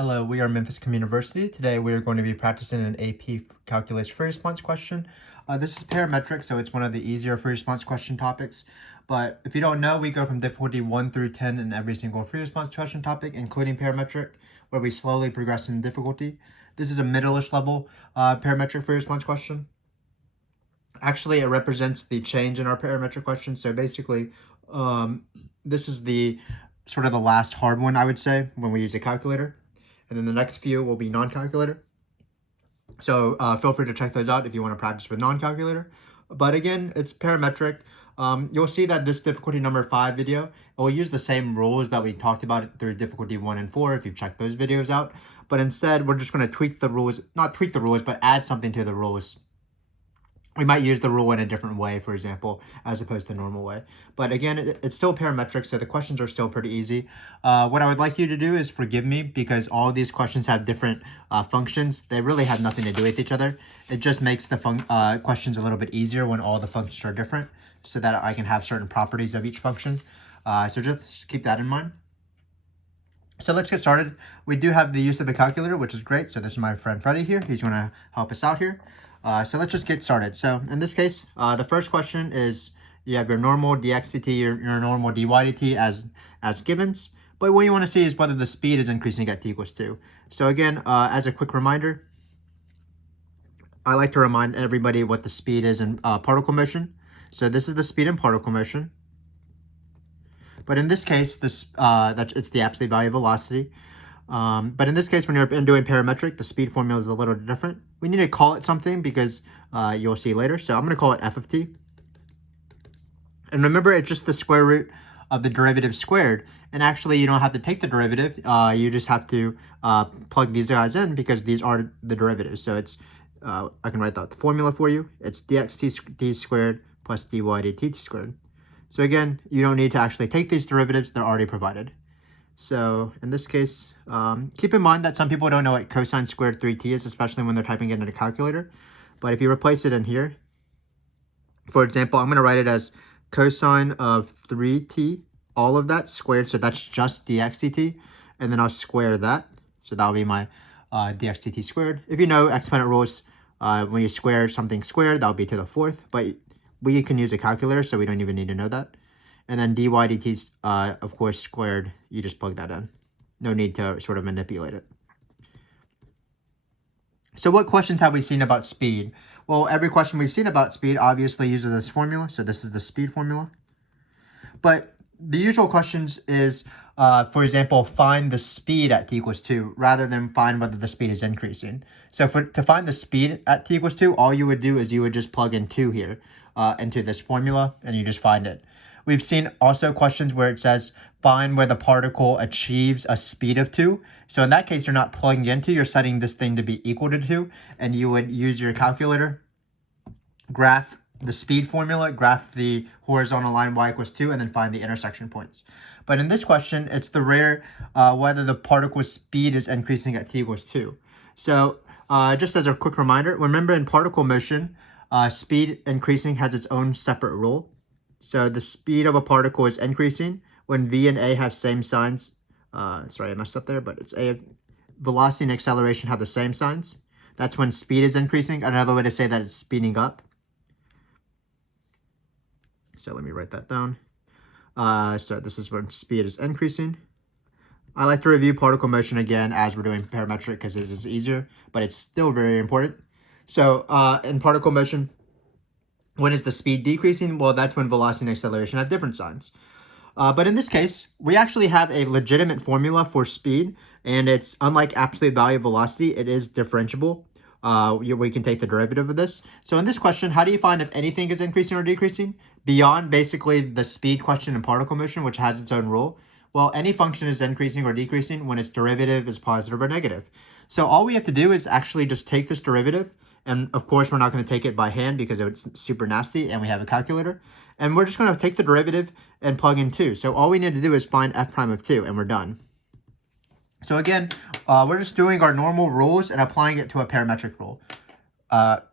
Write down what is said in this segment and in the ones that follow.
Hello, we are Memphis Communiversity. Today we are going to be practicing an AP Calculus free response question. This is parametric, so it's one of the easier free response question topics. But if you don't know, we go from difficulty 1 through 10 in every single free response question topic, including parametric, where we slowly progress in difficulty. This is a middle-ish level parametric free response question. Actually, it represents the change in our parametric question. So basically, this is the sort of the last hard one, I would say, when we use a calculator. And then the next few will be non-calculator. So feel free to check those out if you want to practice with non-calculator. But again, it's parametric. You'll see that this difficulty number 5 video, it will use the same rules that we talked about through difficulty 1 and 4 if you've checked those videos out. But instead, we're just going to tweak the rules, not tweak the rules, but add something to the rules. We might use the rule in a different way, for example, as opposed to normal way. But again, it's still parametric, so the questions are still pretty easy. What I would like you to do is forgive me because all of these questions have different functions. They really have nothing to do with each other. It just makes the questions a little bit easier when all the functions are different so that I can have certain properties of each function. So just keep that in mind. So let's get started. We do have the use of a calculator, which is great. So this is my friend Freddie here. He's going to help us out here. So let's just get started. So in this case, the first question is you have your normal dx dt, your normal dy dt as givens. But what you want to see is whether the speed is increasing at t equals 2. So again, as a quick reminder, I like to remind everybody what the speed is in particle motion. So this is the speed in particle motion. But in this case, it's the absolute value of velocity. But in this case, when you're doing parametric, the speed formula is a little different. We need to call it something because you'll see later. So I'm going to call it f of t. And remember, it's just the square root of the derivative squared. And actually, you don't have to take the derivative. You just have to plug these guys in because these are the derivatives. So it's I can write out the formula for you. It's dx t squared plus dy dt t squared. So again, you don't need to actually take these derivatives. They're already provided. So in this case, keep in mind that some people don't know what cosine squared 3t is, especially when they're typing it in a calculator. But if you replace it in here, for example, I'm going to write it as cosine of 3t, all of that squared. So that's just dx dt. And then I'll square that. So that'll be my dx dt squared. If you know exponent rules, when you square something squared, that'll be to the 4th. But we can use a calculator, so we don't even need to know that. And then dy dt, of course, squared, you just plug that in. No need to sort of manipulate it. So what questions have we seen about speed? Well, every question we've seen about speed obviously uses this formula. So this is the speed formula. But the usual questions is, for example, find the speed at t equals 2 rather than find whether the speed is increasing. So to find the speed at t equals 2, all you would do is you would just plug in 2 here into this formula and you just find it. We've seen also questions where it says find where the particle achieves a speed of 2. So in that case, you're not plugging into, you're setting this thing to be equal to 2. And you would use your calculator, graph the speed formula, graph the horizontal line y equals 2, and then find the intersection points. But in this question, it's the rare whether the particle's speed is increasing at t equals 2. So just as a quick reminder, remember in particle motion, speed increasing has its own separate rule. So the speed of a particle is increasing when v and a have same signs. Sorry, I messed up there, but it's velocity and acceleration have the same signs. That's when speed is increasing. Another way to say that is speeding up. So let me write that down. So this is when speed is increasing. I like to review particle motion again as we're doing parametric because it is easier, but it's still very important. So in particle motion, when is the speed decreasing? Well, that's when velocity and acceleration have different signs. But in this case, we actually have a legitimate formula for speed, and it's unlike absolute value of velocity, it is differentiable. We can take the derivative of this. So in this question, how do you find if anything is increasing or decreasing? Beyond basically the speed question in particle motion, which has its own rule, well, any function is increasing or decreasing when its derivative is positive or negative. So all we have to do is actually just take this derivative. And of course, we're not going to take it by hand because it's super nasty and we have a calculator. And we're just going to take the derivative and plug in 2. So all we need to do is find f prime of 2 and we're done. So again, we're just doing our normal rules and applying it to a parametric rule.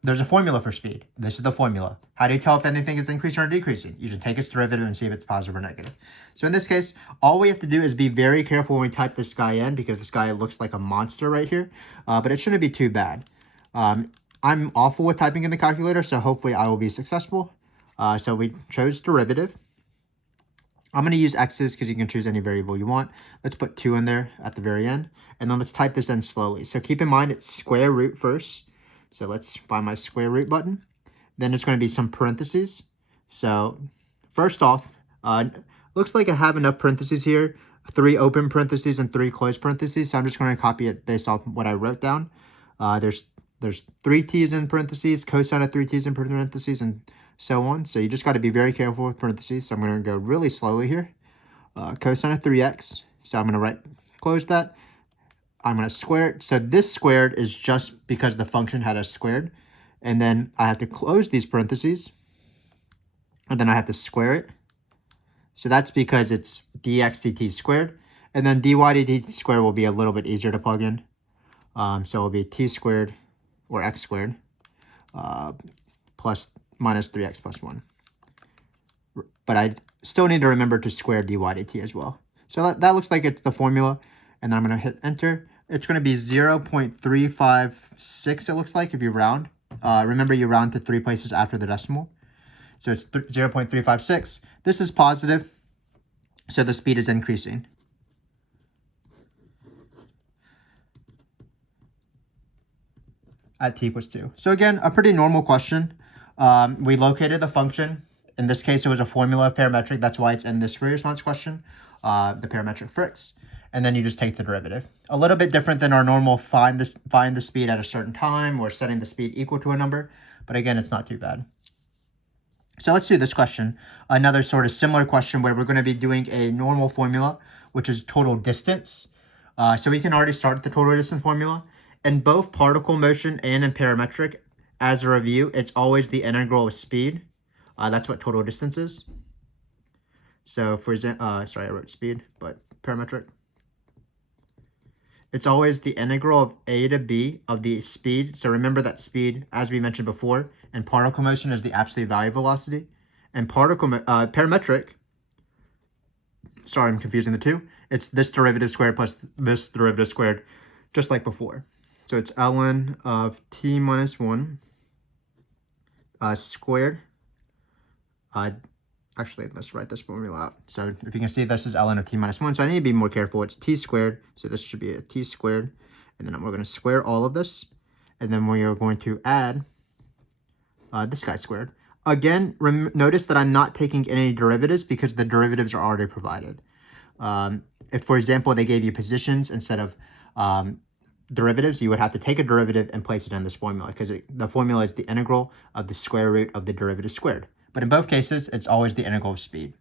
there's a formula for speed. This is the formula. How do you tell if anything is increasing or decreasing? You should take its derivative and see if it's positive or negative. So in this case, all we have to do is be very careful when we type this guy in, because this guy looks like a monster right here, but it shouldn't be too bad. I'm awful with typing in the calculator, so hopefully I will be successful. So we chose derivative. I'm going to use x's because you can choose any variable you want. Let's put 2 in there at the very end, and then let's type this in slowly. So keep in mind it's square root first. So let's find my square root button. Then there's going to be some parentheses. So first off, looks like I have enough parentheses here. 3 open parentheses and 3 closed parentheses. So I'm just going to copy it based off what I wrote down. There's 3 t's in parentheses, cosine of 3 t's in parentheses, and so on. So you just got to be very careful with parentheses. So I'm going to go really slowly here. Cosine of 3x. So I'm going to close that. I'm going to square it. So this squared is just because the function had a squared. And then I have to close these parentheses. And then I have to square it. So that's because it's dx dt squared. And then dy dt squared will be a little bit easier to plug in. So it will be t squared, or x squared, plus minus 3x plus 1. But I still need to remember to square dy dt as well. So that looks like it's the formula. And then I'm going to hit enter. It's going to be 0.356, it looks like, if you round. Remember, you round to 3 places after the decimal. So it's 0.356. This is positive, so the speed is increasing. At t equals 2. So again, a pretty normal question. We located the function. In this case, it was a formula of parametric. That's why it's in this free response question, the parametric FRQs. And then you just take the derivative. A little bit different than our normal find the speed at a certain time or setting the speed equal to a number. But again, it's not too bad. So let's do this question. Another sort of similar question where we're going to be doing a normal formula, which is total distance. So we can already start the total distance formula. In both particle motion and in parametric, as a review, it's always the integral of speed. That's what total distance is. So for example, sorry, I wrote speed, but parametric. It's always the integral of a to b of the speed. So remember that speed, as we mentioned before, in particle motion is the absolute value of velocity. And parametric, sorry, I'm confusing the two. It's this derivative squared plus this derivative squared, just like before. So it's ln of t minus 1 squared. Actually, let's write this formula out. So if you can see, this is ln of t minus 1. So I need to be more careful. It's t squared. So this should be a t squared. And then we're going to square all of this. And then we are going to add this guy squared. Again, notice that I'm not taking any derivatives because the derivatives are already provided. If, for example, they gave you positions instead of derivatives, you would have to take a derivative and place it in this formula because the formula is the integral of the square root of the derivative squared. But in both cases, it's always the integral of speed.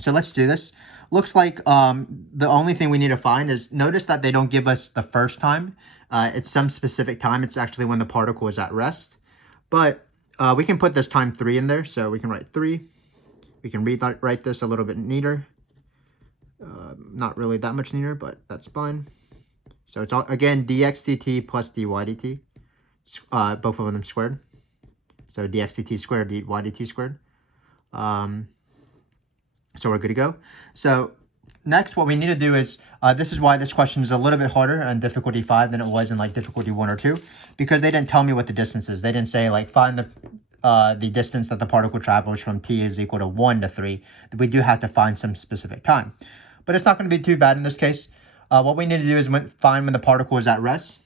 So let's do this. Looks like the only thing we need to find is, notice that they don't give us the first time. It's some specific time. It's actually when the particle is at rest. But we can put this time 3 in there. So we can write 3. We can write this a little bit neater. Not really that much neater, but that's fine. So it's all, again, dx dt plus dy dt. Both of them squared. So dx dt squared, dy dt squared. So we're good to go. So next, what we need to do is, this is why this question is a little bit harder on difficulty 5 than it was in like difficulty 1 or 2, because they didn't tell me what the distance is. They didn't say like find the distance that the particle travels from t is equal to 1 to 3. We do have to find some specific time. But it's not going to be too bad in this case. What we need to do is find when the particle is at rest.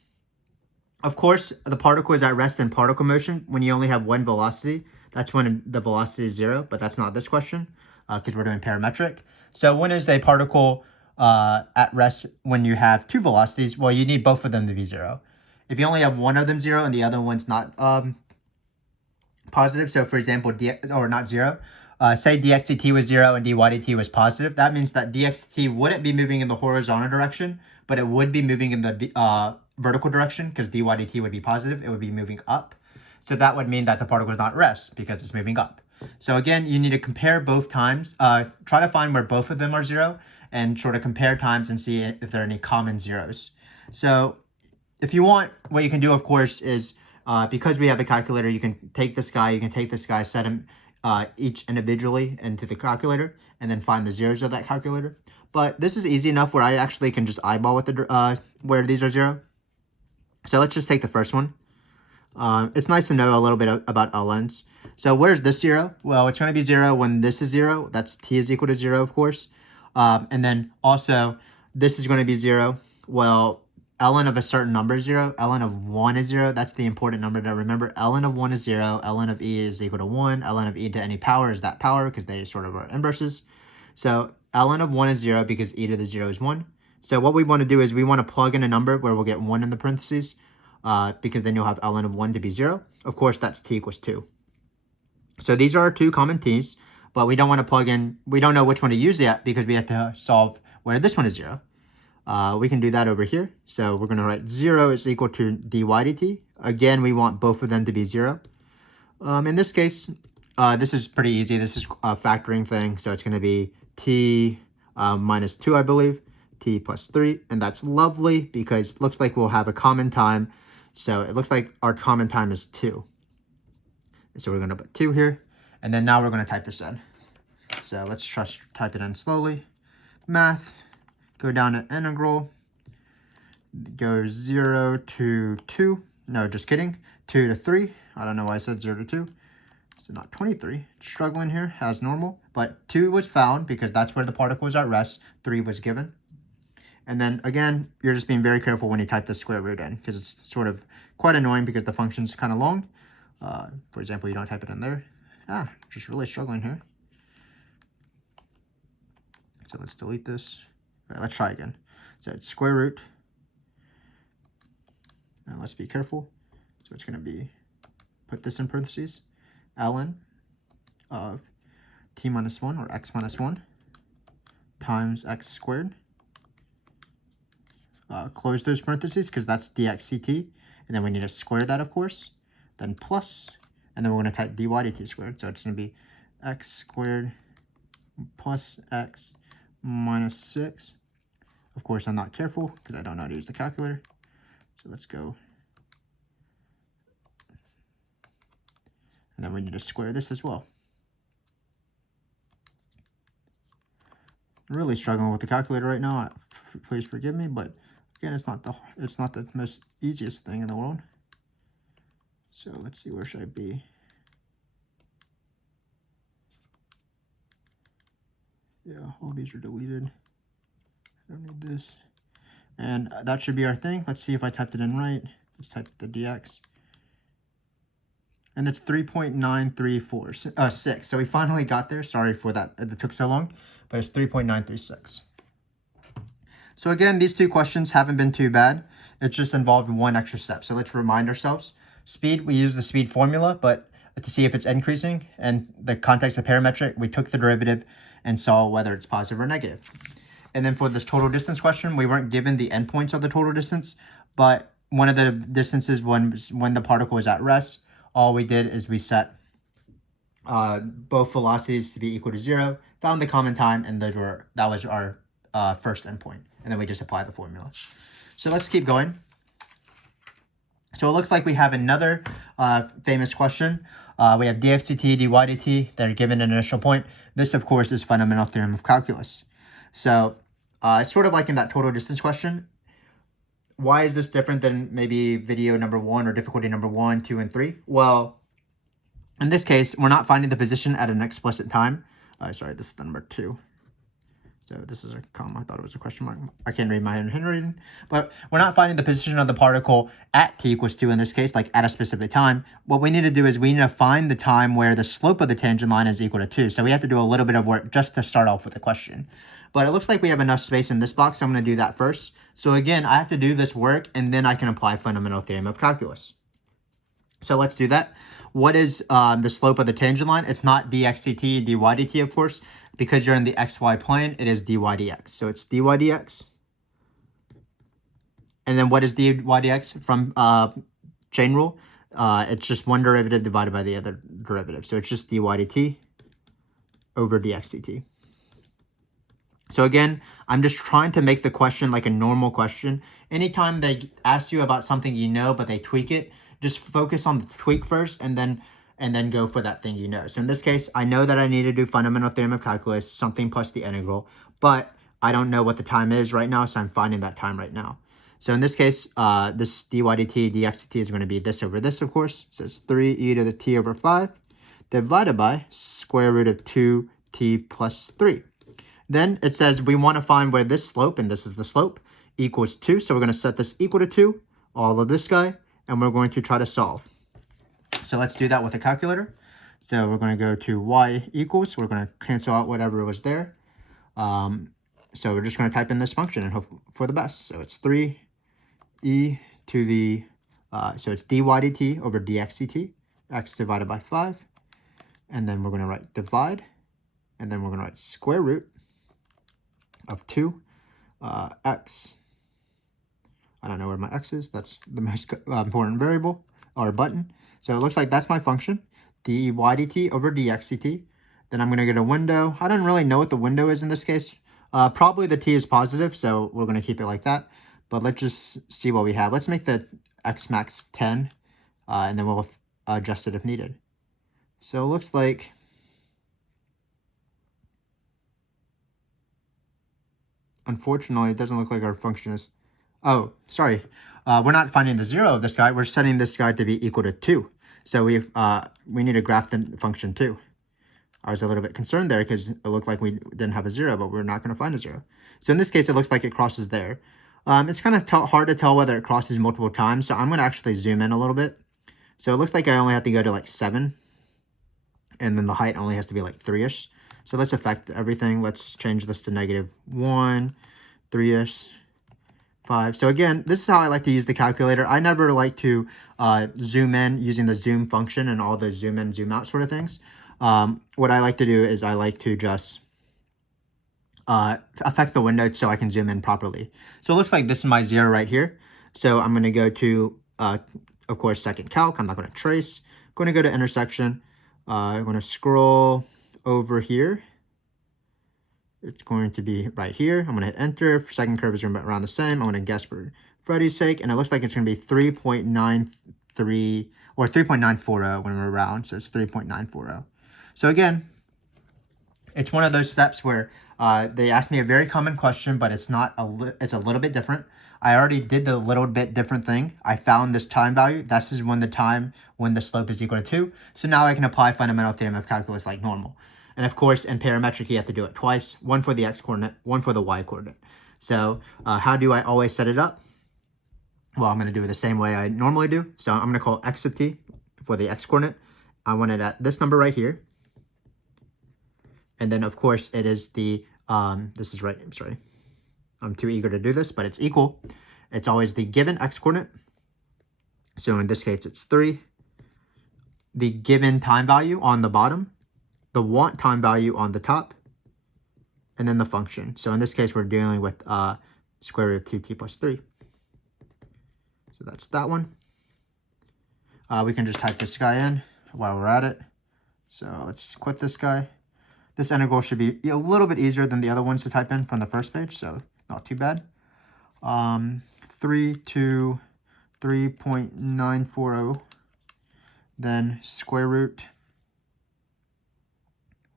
Of course, the particle is at rest in particle motion when you only have one velocity. That's when the velocity is 0, but that's not this question because we're doing parametric. So when is a particle at rest when you have 2 velocities? Well, you need both of them to be 0. If you only have one of them 0 and the other one's not positive, so for example, not 0, say dx dt was 0 and dy dt was positive, that means that dx dt wouldn't be moving in the horizontal direction, but it would be moving in the vertical direction because dy dt would be positive. It would be moving up. So that would mean that the particle is not at rest because it's moving up. So again, you need to compare both times. Try to find where both of them are 0 and sort of compare times and see if there are any common zeros. So if you want, what you can do, of course, is Because we have a calculator, you can take this guy, set them each individually into the calculator, and then find the zeros of that calculator. But this is easy enough where I actually can just eyeball with the where these are 0. So let's just take the first one. It's nice to know a little bit about ln's. So where's this 0? Well, it's going to be 0 when this is 0. That's t is equal to 0, of course. And then also, this is going to be 0. Well, ln of a certain number is 0. ln of 1 is 0. That's the important number to remember. ln of 1 is 0. ln of e is equal to 1. ln of e to any power is that power because they sort of are inverses. So ln of 1 is 0 because e to the 0 is 1. So what we want to do is we want to plug in a number where we'll get 1 in the parentheses. Because then you'll have ln of 1 to be 0. Of course, that's t equals 2. So these are our two common t's, but we don't want to plug in, we don't know which one to use yet because we have to solve where this one is 0. We can do that over here. So we're going to write 0 is equal to dy dt. Again, we want both of them to be 0. In this case, this is pretty easy. This is a factoring thing. So it's going to be t minus 2, I believe, t plus 3. And that's lovely because it looks like we'll have a common time. So it looks like our common time is 2. So we're going to put 2 here. And then now we're going to type this in. So let's just type it in slowly. Math, go down to integral, go 0 to 2. No, just kidding. 2 to 3. I don't know why I said 0 to 2. So not 23. Struggling here as normal. But 2 was found because that's where the particle is at rest. 3 was given. And then again, you're just being very careful when you type the square root in because it's sort of quite annoying because the function's kind of long. For example, you don't type it in there. Just really struggling here. So let's delete this. All right, let's try again. So it's square root. Now let's be careful. So it's going to be, put this in parentheses, ln of t minus 1 or x minus 1 times x squared. Close those parentheses because that's dxdt, and then we need to square that, of course, then plus, and then we're going to type dy dt squared, so it's going to be x squared plus x minus 6. Of course, I'm not careful because I don't know how to use the calculator, so let's go, and then we need to square this as well. I'm really struggling with the calculator right now, please forgive me, but again, it's not the most easiest thing in the world. So let's see, where should I be? Yeah, all these are deleted. I don't need this. And that should be our thing. Let's see if I typed it in right. Let's type the dx. And it's 3.934, 6. So we finally got there. Sorry for that. It took so long, but it's 3.936. So again, these two questions haven't been too bad. It's just involved one extra step. So let's remind ourselves. Speed, we use the speed formula, but to see if it's increasing. And the context of parametric, we took the derivative and saw whether it's positive or negative. And then for this total distance question, we weren't given the endpoints of the total distance, but one of the distances when the particle is at rest, all we did is we set both velocities to be equal to 0, found the common time, and that was our first endpoint. And then we just apply the formula. So let's keep going. So it looks like we have another famous question. We have dx dt, dy dt that are given an initial point. This, of course, is Fundamental Theorem of Calculus. So it's sort of like in that total distance question. Why is this different than maybe video number 1 or difficulty number 1, 2, and 3? Well, in this case, we're not finding the position at an explicit time. Sorry, this is the number 2. So this is a comma. I thought it was a question mark. I can't read my own handwriting. But we're not finding the position of the particle at t equals 2 in this case, like at a specific time. What we need to do is we need to find the time where the slope of the tangent line is equal to 2. So we have to do a little bit of work just to start off with the question. But it looks like we have enough space in this box, so I'm going to do that first. So again, I have to do this work, and then I can apply Fundamental Theorem of Calculus. So let's do that. What is the slope of the tangent line? It's not dx dt, dy dt, of course. Because you're in the xy plane, it is dy dx. So it's dy dx. And then what is dy dx from chain rule? It's just one derivative divided by the other derivative. So it's just dy dt over dx dt. So again, I'm just trying to make the question like a normal question. Anytime they ask you about something you know, but they tweak it, just focus on the tweak first and then go for that thing you know. So in this case, I know that I need to do fundamental theorem of calculus, something plus the integral, but I don't know what the time is right now, so I'm finding that time right now. So in this case, this dy dt dx dt is going to be this over this, of course. So it's 3e to the t over 5 divided by square root of 2t plus 3. Then it says we want to find where this slope, and this is the slope, equals 2. So we're going to set this equal to 2, all of this guy, and we're going to try to solve. So let's do that with a calculator. So we're going to go to y equals, we're going to cancel out whatever was there. So we're just going to type in this function and hope for the best. So it's 3e to the, so it's dy dt over dx dt, x divided by 5. And then we're going to write divide, and then we're going to write square root of 2 x. I don't know where my x is. That's the most important variable or button. So it looks like that's my function, dy dt over dx dt. Then I'm going to get a window. I don't really know what the window is in this case. Probably the t is positive, so we're going to keep it like that. But let's just see what we have. Let's make the x max 10, and then we'll adjust it if needed. So it looks like unfortunately, it doesn't look like our function is... Oh, sorry. We're not finding the 0 of this guy. We're setting this guy to be equal to 2. So we need to graph the function 2. I was a little bit concerned there because it looked like we didn't have a 0, but we're not going to find a 0. So in this case, it looks like it crosses there. It's kind of hard to tell whether it crosses multiple times, so I'm going to actually zoom in a little bit. So it looks like I only have to go to like 7, and then the height only has to be like 3-ish. So let's affect everything. Let's change this to -1, 3-ish, 5. So again, this is how I like to use the calculator. I never like to zoom in using the zoom function and all the zoom in, zoom out sort of things. What I like to do is I like to just affect the window so I can zoom in properly. So it looks like this is my 0 right here. So I'm going to go to, of course, second calc. I'm not going to trace. I'm going to go to intersection. I'm going to scroll over here. It's going to be right here. I'm going to hit enter. Second curve is around the same. I'm going to guess for Freddy's sake. And it looks like it's going to be 3.93 or 3.940 when we're round. So it's 3.940. So again, it's one of those steps where they asked me a very common question, but it's not it's a little bit different. I already did the little bit different thing. I found this time value. This is when the slope is equal to 2. So now I can apply fundamental theorem of calculus like normal. And of course, in parametric, you have to do it twice. One for the x-coordinate, one for the y-coordinate. So how do I always set it up? Well, I'm going to do it the same way I normally do. So I'm going to call x of t for the x-coordinate. I want it at this number right here. And then, of course, it is the, this is right, I'm sorry. I'm too eager to do this, but it's equal. It's always the given x-coordinate. So in this case, it's 3. The given time value on the bottom. The want time value on the top. And then the function. So in this case, we're dealing with square root of 2t plus 3. So that's that one. We can just type this guy in while we're at it. So let's quit this guy. This integral should be a little bit easier than the other ones to type in from the first page, so not too bad. 3 to 3.940, then square root.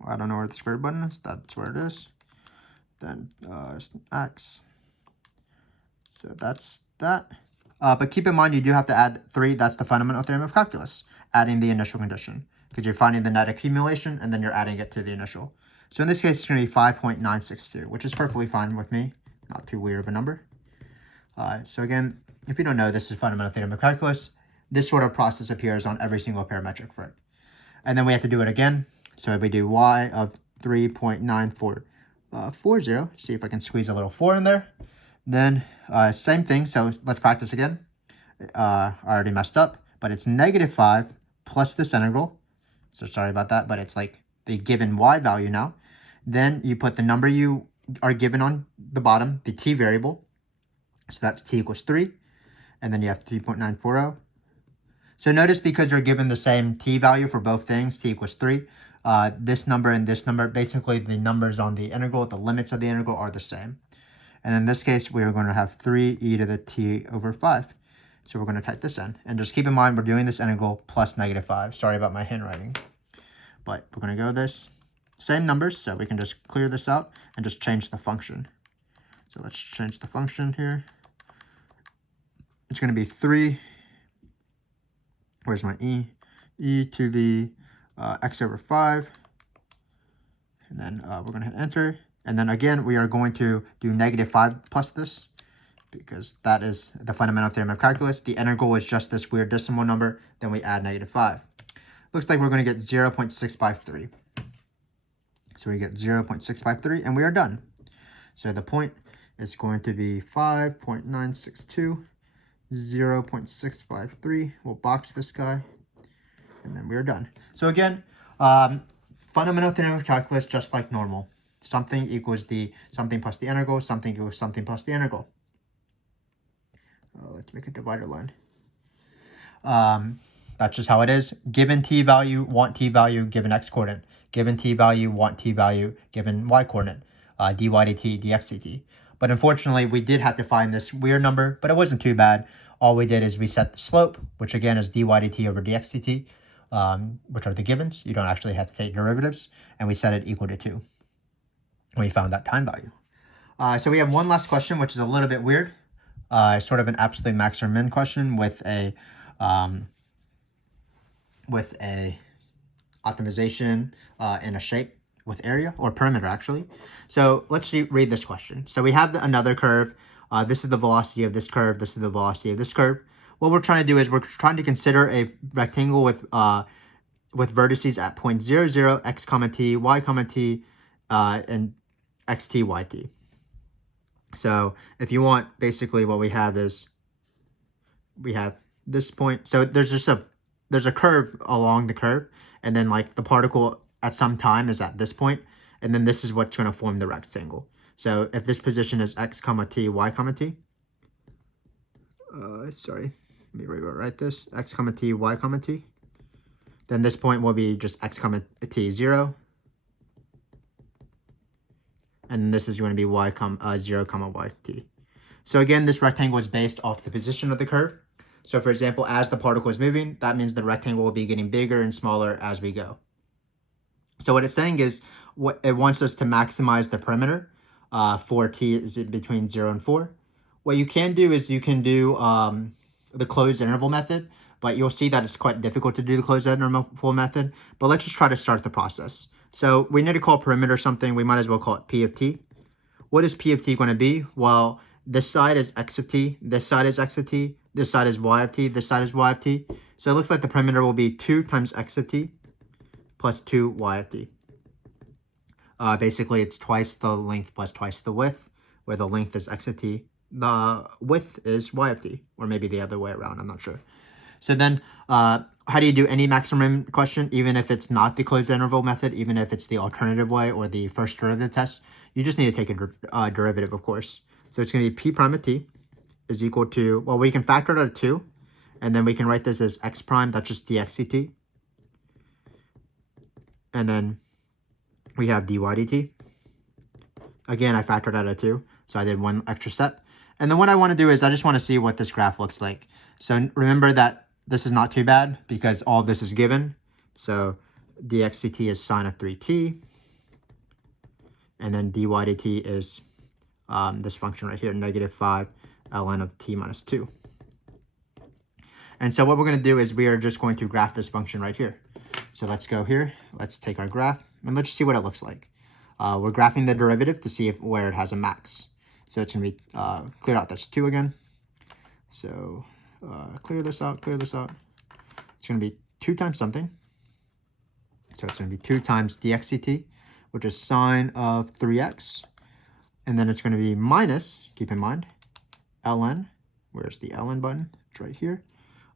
I don't know where the square button is. That's where it is. Then x. So that's that. But keep in mind, you do have to add 3. That's the fundamental theorem of calculus, adding the initial condition. Because you're finding the net accumulation, and then you're adding it to the initial. So in this case, it's going to be 5.962, which is perfectly fine with me. Not too weird of a number. So again, if you don't know, this is fundamental theorem of calculus. This sort of process appears on every single parametric FRQ. And then we have to do it again. So if we do y of 3.9440, see if I can squeeze a little 4 in there. Then same thing, so let's practice again. I already messed up, but it's -5 plus this integral. So sorry about that, but it's like the given y value now. Then you put the number you are given on the bottom, the t variable. So that's t equals 3. And then you have 3.940. So notice because you're given the same t value for both things, t equals 3, this number and this number, basically the numbers on the integral, the limits of the integral are the same. And in this case, we're going to have 3e to the t over 5. So we're going to type this in. And just keep in mind, we're doing this integral plus -5. Sorry about my handwriting. But we're going to go this. Same numbers, so we can just clear this out and just change the function. So let's change the function here. It's going to be 3. Where's my e? E to the x over 5. And then we're going to hit enter. And then again, we are going to do -5 plus this, because that is the fundamental theorem of calculus. The integral is just this weird decimal number. Then we add -5. Looks like we're going to get 0.653. So we get 0.653, and we are done. So the point is going to be 5.962, 0.653. We'll box this guy, and then we are done. So again, fundamental theorem of calculus, just like normal. Something equals something plus the integral, something equals something plus the integral. Let's make a divider line. That's just how it is. Given t value, want t value, given x coordinate. Given t value, want t value, given y coordinate. Dy dt, dx dt. But unfortunately, we did have to find this weird number, but it wasn't too bad. All we did is we set the slope, which again is dy dt over dx dt, which are the givens. You don't actually have to take derivatives. And we set it equal to 2. And we found that time value. So we have one last question, which is a little bit weird. Sort of an absolute max or min question with a optimization in a shape with area, or perimeter actually. So let's read this question. So we have another curve. This is the velocity of this curve. This is the velocity of this curve. What we're trying to do is we're trying to consider a rectangle with vertices at point 0, 0, x comma t, y comma t, and x t, y t. So if you want, basically what we have is we have this point. So there's a curve along the curve, and then like the particle at some time is at this point, and then this is what's going to form the rectangle. So if this position is x comma t, y comma t, sorry, let me rewrite this, x comma t, y comma t, then this point will be just x comma t 0, and this is going to be y comma 0 comma y t. So again, this rectangle is based off the position of the curve. So for example, as the particle is moving, that means the rectangle will be getting bigger and smaller as we go. So what it's saying is, what it wants us to maximize the perimeter for t is between 0 and 4. What you can do is you can do the closed interval method, but you'll see that it's quite difficult to do the closed interval method. But let's just try to start the process. So we need to call perimeter something. We might as well call it P of t. What is P of t going to be? Well, this side is x of t, this side is x of t, this side is y of t, this side is y of t. So it looks like the perimeter will be 2 times x of t plus 2 y of t. Basically, it's twice the length plus twice the width, where the length is x of t. The width is y of t, or maybe the other way around, I'm not sure. So then, how do you do any maximum question, even if it's not the closed interval method, even if it's the alternative way or the first derivative test? You just need to take a derivative, of course. So it's going to be p prime of t is equal to, well, we can factor it out of 2, and then we can write this as x prime, that's just dx dt. And then we have dy dt. Again, I factored out of 2, so I did one extra step. And then what I want to do is I just want to see what this graph looks like. So remember that this is not too bad because all of this is given. So dx dt is sine of 3t. And then dy dt is this function right here, -5 ln of t minus 2. And so what we're going to do is we are just going to graph this function right here. So let's go here. Let's take our graph, and let's see what it looks like. We're graphing the derivative to see where it has a max. So it's going to be clear out this 2 again. So clear this out, clear this out. It's going to be 2 times something. So it's going to be 2 times dx dt, which is sine of 3x. And then it's going to be minus, keep in mind, ln, where's the ln button? It's right here,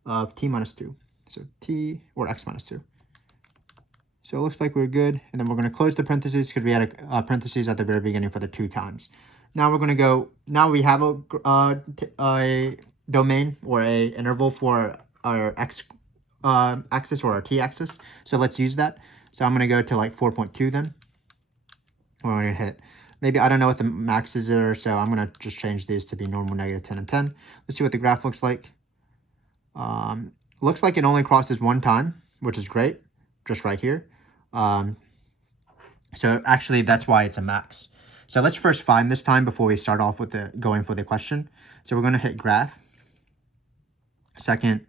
of t minus 2. So t, or x minus 2. So it looks like we're good. And then we're going to close the parentheses because we had a parentheses at the very beginning for the 2 times. Now we're going to go, now we have a domain or a interval for our x axis or our t axis. So let's use that. So I'm going to go to like 4.2 then. We're going to hit, maybe, I don't know what the maxes are, so I'm going to just change these to be normal, -10 and 10. Let's see what the graph looks like. Looks like it only crosses one time, which is great, just right here. So actually, that's why it's a max. So let's first find this time before we start off with going for the question. So we're going to hit graph. Second,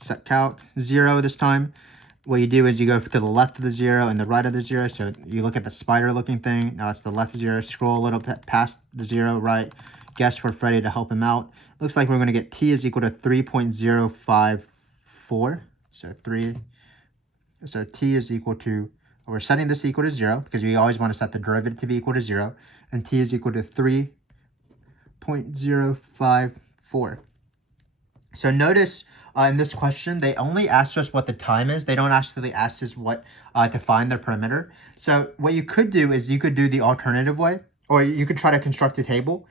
set calc 0 this time. What you do is you go to the left of the 0 and the right of the 0. So you look at the spider looking thing. Now it's the left 0. Scroll a little bit past the 0, right? Guess for Freddy to help him out. Looks like we're going to get t is equal to 3.054. So t is equal to, we're setting this equal to 0 because we always want to set the derivative to be equal to 0. And t is equal to 3.054. So notice in this question, they only asked us what the time is. They don't actually ask us what to find the perimeter. So what you could do is you could do the alternative way, or you could try to construct a table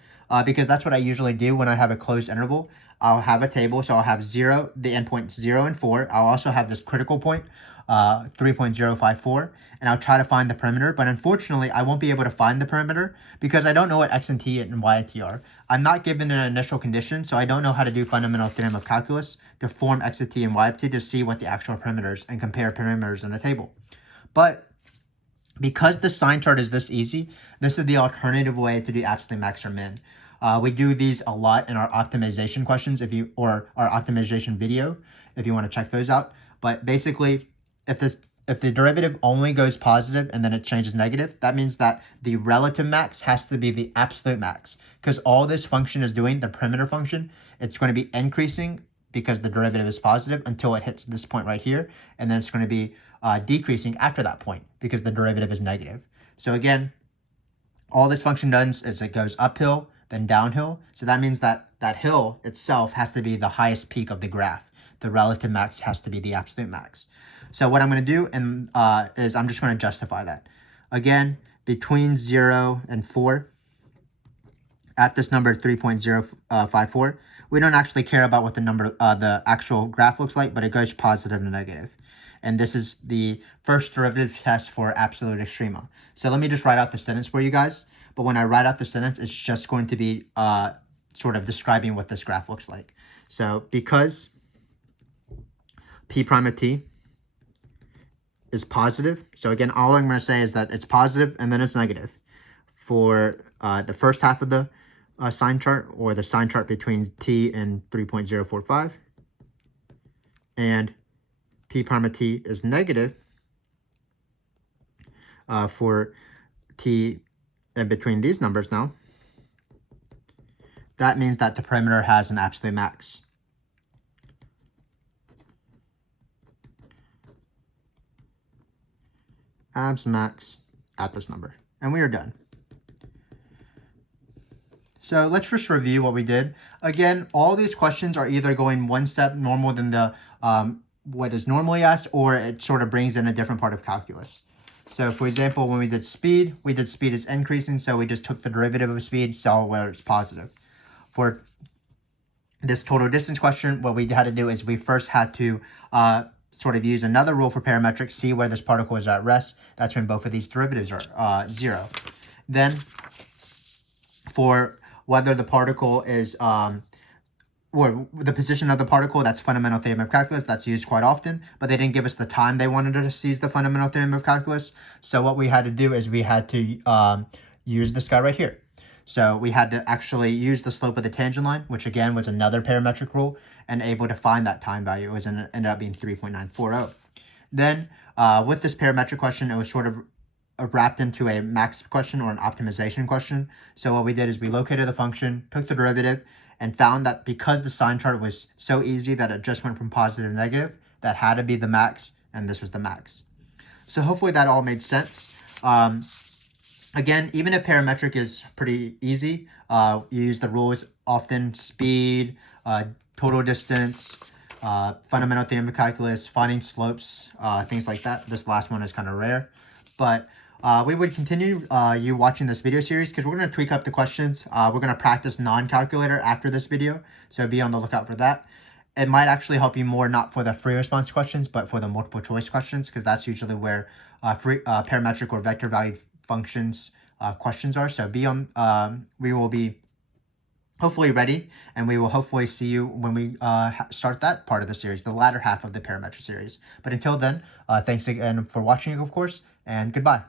because that's what I usually do when I have a closed interval. I'll have a table, so I'll have 0, the endpoints 0 and 4. I'll also have this critical point, 3.054, and I'll try to find the perimeter. But unfortunately, I won't be able to find the perimeter because I don't know what x and t and y and t are. I'm not given an initial condition, so I don't know how to do Fundamental Theorem of Calculus to form x of t and y of t to see what the actual perimeters and compare perimeters in a table. But because the sign chart is this easy, this is the alternative way to do absolute max or min. We do these a lot in our optimization questions or our optimization video if you want to check those out. But basically, if the derivative only goes positive and then it changes negative, that means that the relative max has to be the absolute max. Because all this function is doing, the perimeter function, it's going to be increasing because the derivative is positive until it hits this point right here. And then it's going to be decreasing after that point because the derivative is negative. So again, all this function does is it goes uphill, then downhill. So that means that that hill itself has to be the highest peak of the graph. The relative max has to be the absolute max. So what I'm going to do is I'm just going to justify that. Again, between 0 and 4, at this number 3.054, we don't actually care about what the actual graph looks like, but it goes positive and negative. And this is the first derivative test for absolute extrema. So let me just write out the sentence for you guys. But when I write out the sentence, it's just going to be sort of describing what this graph looks like. So because p prime of t is positive, so again, all I'm going to say is that it's positive and then it's negative for the first half of the sign chart, or the sign chart between t and 3.045, and p prime of t is negative for t in between these numbers now. That means that the perimeter has an absolute max. Abs max at this number. And we are done. So let's just review what we did. Again, all these questions are either going one step normal than the what is normally asked, or it sort of brings in a different part of calculus. So for example, when we did speed is increasing, so we just took the derivative of speed, saw where it's positive. For this total distance question, what we had to do is we first had to sort of use another rule for parametric, see where this particle is at rest. That's when both of these derivatives are 0. Then for whether the particle is, or the position of the particle, that's Fundamental Theorem of Calculus. That's used quite often, but they didn't give us the time they wanted us to use the Fundamental Theorem of Calculus. So what we had to do is we had to use this guy right here. So we had to actually use the slope of the tangent line, which again was another parametric rule, and able to find that time value. It ended up being 3.940. Then with this parametric question, it was sort of wrapped into a max question or an optimization question. So what we did is we located the function, took the derivative, and found that because the sign chart was so easy that it just went from positive to negative, that had to be the max, and this was the max. So hopefully that all made sense. Again, even if parametric is pretty easy, you use the rules often: speed, total distance, fundamental theorem of calculus, finding slopes, things like that. This last one is kind of rare, but we would continue you watching this video series because we're going to tweak up the questions. We're going to practice non-calculator after this video, so be on the lookout for that. It might actually help you more, not for the free response questions, but for the multiple choice questions, because that's usually where parametric or vector value functions questions are. So be on. We will be hopefully ready, and we will hopefully see you when we start that part of the series, the latter half of the parametric series. But until then, thanks again for watching, of course, and goodbye.